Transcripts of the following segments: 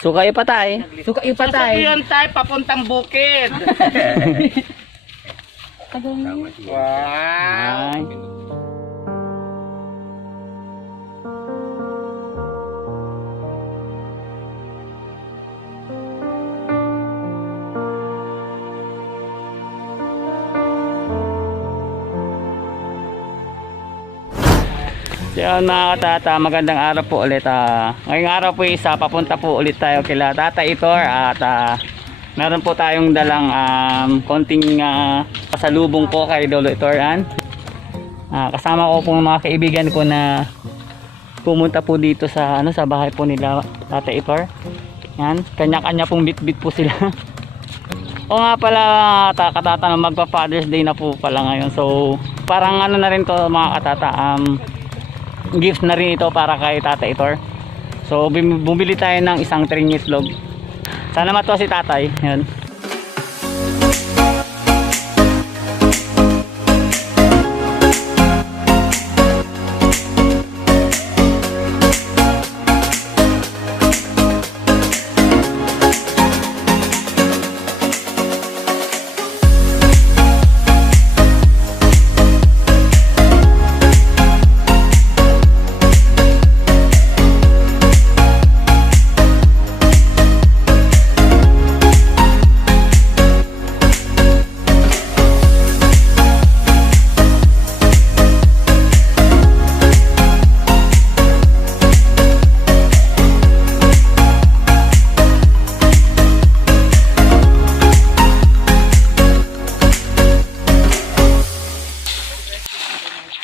Suka yung patay. Suka yung patay. Yun tayo, papuntang bukid. wow. Ay. Yun mga katata, magandang araw po ulit. ah. ngayong araw po isa, papunta po ulit tayo kila Tata Itor at ah, meron po tayong dalang um, konting ah, pasalubong po kay Lolo Itoran. Ah, kasama ko po mga kaibigan ko na pumunta po dito sa ano sa bahay po nila Tata Itor. Yan, kanya-kanya pong bit-bit po sila. o nga pala, ta- katata, magpa Father's Day na po pala ngayon. So, parang ano na rin to mga katata, um, gift na rin ito para kay Tata Itor. So, bum- bumili tayo ng isang tring itlog. Sana matuwa si tatay. Yan.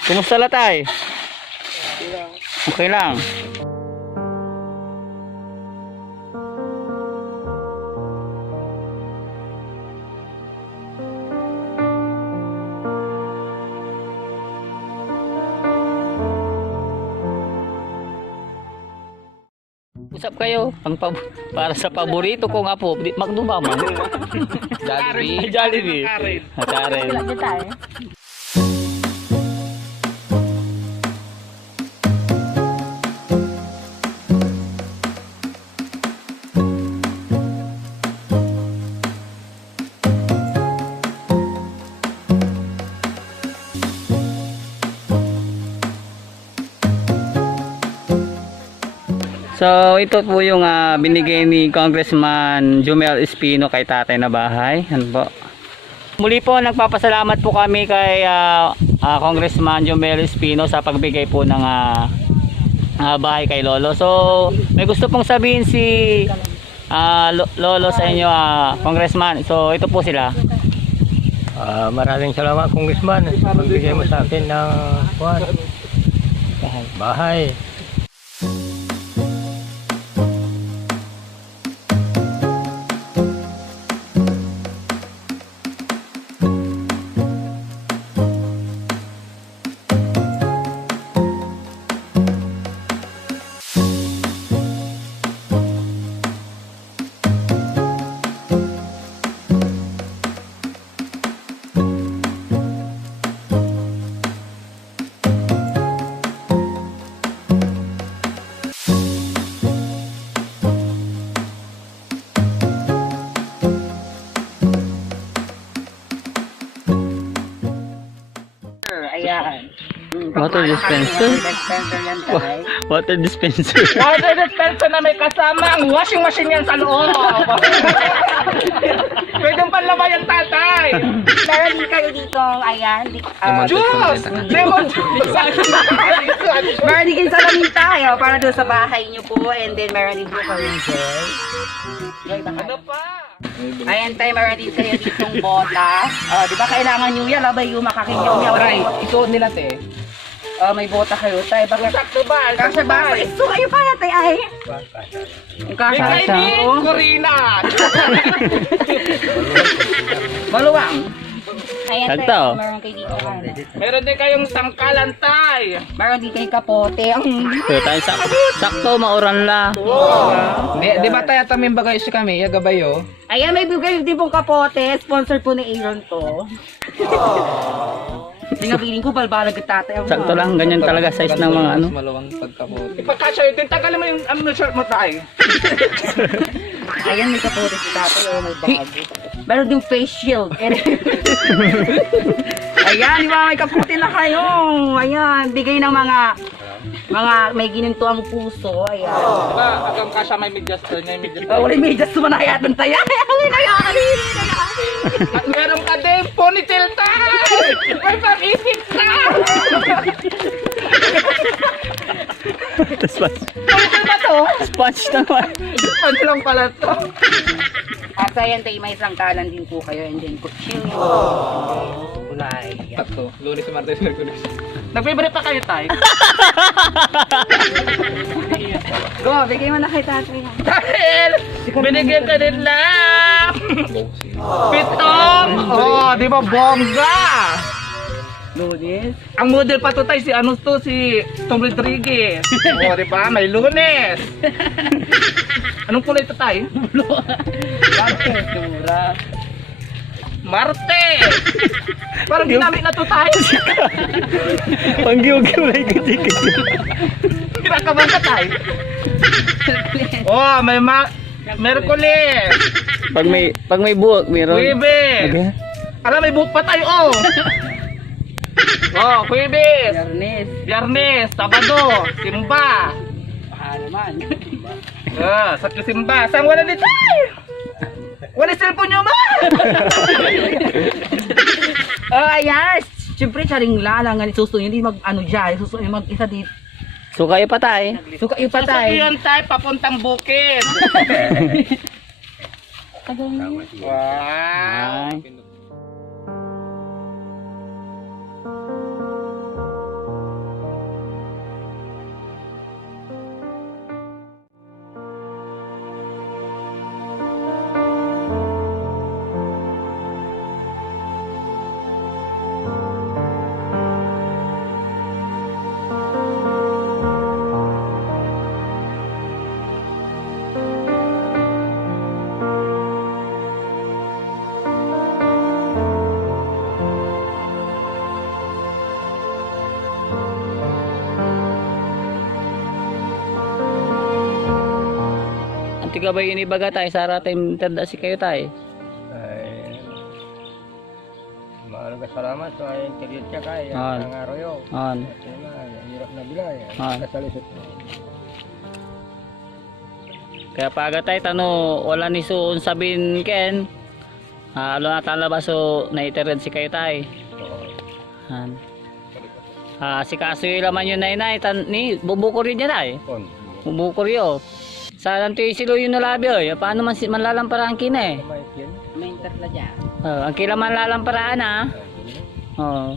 Kumusta la tay? Okay lang. Usap kayo ang pab- para sa paborito ko nga po, di McDo ba man? Jollibee. Jollibee. Karen. Karen. So ito po yung ah, binigay ni Congressman Jumel Espino kay tatay na bahay. Yan po. Muli po nagpapasalamat po kami kay ah, ah, Congressman Jumel Espino sa pagbigay po ng ah, ah, bahay kay Lolo. So may gusto pong sabihin si Lo- Lolo sa inyo ah, Congressman. So ito po sila. Ah, maraming salamat, Congressman. Magbigay mo sa akin ng kuwan, bahay. Ayan. Water dispenser. Dispenser yan. Water dispenser. Water dispenser na may kasama ang washing machine yan sa loob. Pwede panlaba yung tatay. Meron din kayo dito, ayan. Di, ah, Juice! Lemon juice! meron din kayo sa lamin tayo para doon sa bahay niyo po. And then meron din po kayo gel. ano pa? Ayan tayo, meron din kayo ditong bota. Ah, di ba kailangan nyo yan? Labay yung makakikyaw niya. Try, isuot nila te. Ah, may bota kayo tayo. Bakit? Sakto ba? Kasi ba? Ito kayo pala tayo ay. Kasi kainin, oh. Corina! Maluwang. Ayan tayo, meron kayo dito. Meron din kayong sangkalan tay. Meron din kayo kapote. So tayo sak sakto mauran la. Di, di ba tayo taming bagay siya kami, yagabayo? Ayan, may bigay din pong kapote. Sponsor po ni Aaron to. Hindi nga feeling ko, balbalag at tatay. ako, Sakto lang, ganyan talaga size ng mga ano. Ipagkasya yun, din tagal mo yung ano, shirt mo tayo. Ayan, may kapote si tatay. Oh, may bago. Meron yung face shield. Ayan, di ba? May kapote na kayo. Ayan, bigay ng mga mga may gininto ang puso. Ayan. Diba, hanggang kasya may medyas doon, may medyas Oh, wala may just sumanayat ng tayo. Ay, nakakalit. At meron ka din, ponytail tayo! May Sponge naman. Ano lang pala to? At sa yan tayo, may sangkalan din po kayo. And then, kutsilyo. Kulay. Ayan. Sakto, lunes, martes, merkulis. Nagpibre pa kayo tayo? Go, bigay mo na kay tatay. Dahil binigyan ka din lang pitong oh di ba bongga Lunes. ang model pa to tayo si ano to si Tom Rodriguez oh di ba may lunes anong kulay to tayo Dura. Marte parang ginamit na to tayo Panggiw-giw na yung kinakabahan ka tayo oh may ma Merkulis Pag may, pag may buhok, meron. Huwebes Okay. alam may buhok pa tayo oh oh Huwebes Biyernes. Biyernes, Sabado, Simba. Baka naman. Ah, sa Simba. Saan wala dito? Wala cellphone nyo ba? oh, ayan. Siyempre, charing lalang. Susunod, hindi mag, ano dyan. Susunod, mag-isa dito. So kayo pa tayo. Suka yung patay. Sasakyan tayo papuntang bukid. wow. Ay. Anti ka ba inibaga tayo sa aratim tanda si kayo tayo? Ay, ka salamat sa internet siya kaya. Ah. Ang nga, ang hirap na bilay. Kasalisot mo. Kaya paga tayo tano wala ni suon sabin ken. Ah, alo na talaba so naitered si kayo tayo. Han. Ah, si kaso yung laman yun na inay tan ni bubukor yun yan ay. Bubukor yun. Sa lanto yung silo yun nalabi oy. Paano man si manlalamparaan kina eh. May interla dyan. Oh, ang kila manlalamparaan ah. Oh.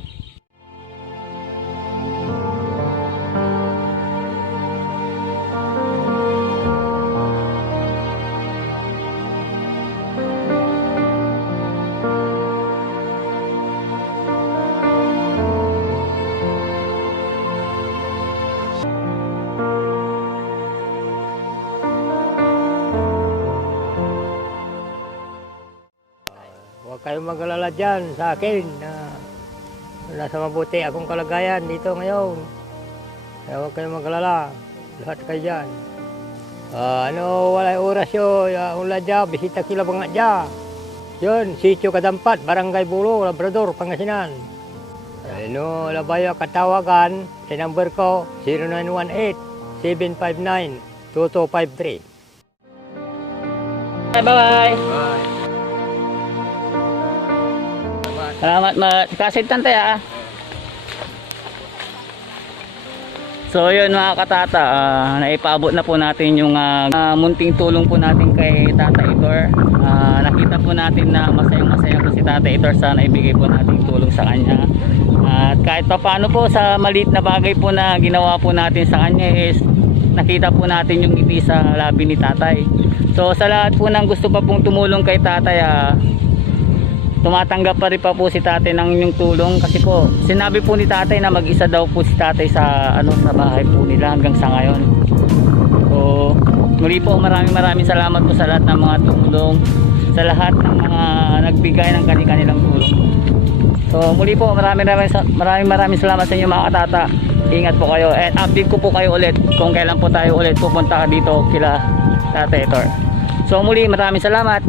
Kayong mag-alala dyan sa akin na nasa mabuti akong kalagayan dito ngayon. Kaya huwag kayong mag-alala. Lahat kayo dyan. Ah, ano, wala oras yun. Uh, ula dyan, bisita kila mga dyan. Yun, sitio Kadampat, Barangay Bulo, Labrador, Pangasinan. Ano, labayo katawagan sa number ko 0918-759-2253. Bye bye. Salamat ma. Kasit tante ah. So yun mga katata, ah, naipaabot na po natin yung ah, munting tulong po natin kay Tata Itor. Ah, nakita po natin na masayang masaya po si Tata Itor sa naibigay po nating tulong sa kanya. At kahit pa paano po sa maliit na bagay po na ginawa po natin sa kanya is nakita po natin yung ngiti sa labi ni tatay. So sa lahat po ng gusto pa pong tumulong kay tatay, ah, tumatanggap pa rin pa po si tatay ng inyong tulong kasi po sinabi po ni tatay na mag-isa daw po si tatay sa ano sa bahay po nila hanggang sa ngayon. So muli po maraming maraming salamat po sa lahat ng mga tumulong sa lahat ng mga nagbigay ng kanilang tulong. So muli po maraming maraming maraming maraming salamat sa inyo mga katata. Ingat po kayo and update ko po kayo ulit kung kailan po tayo ulit pupunta dito kila Tata Tor. So muli maraming salamat.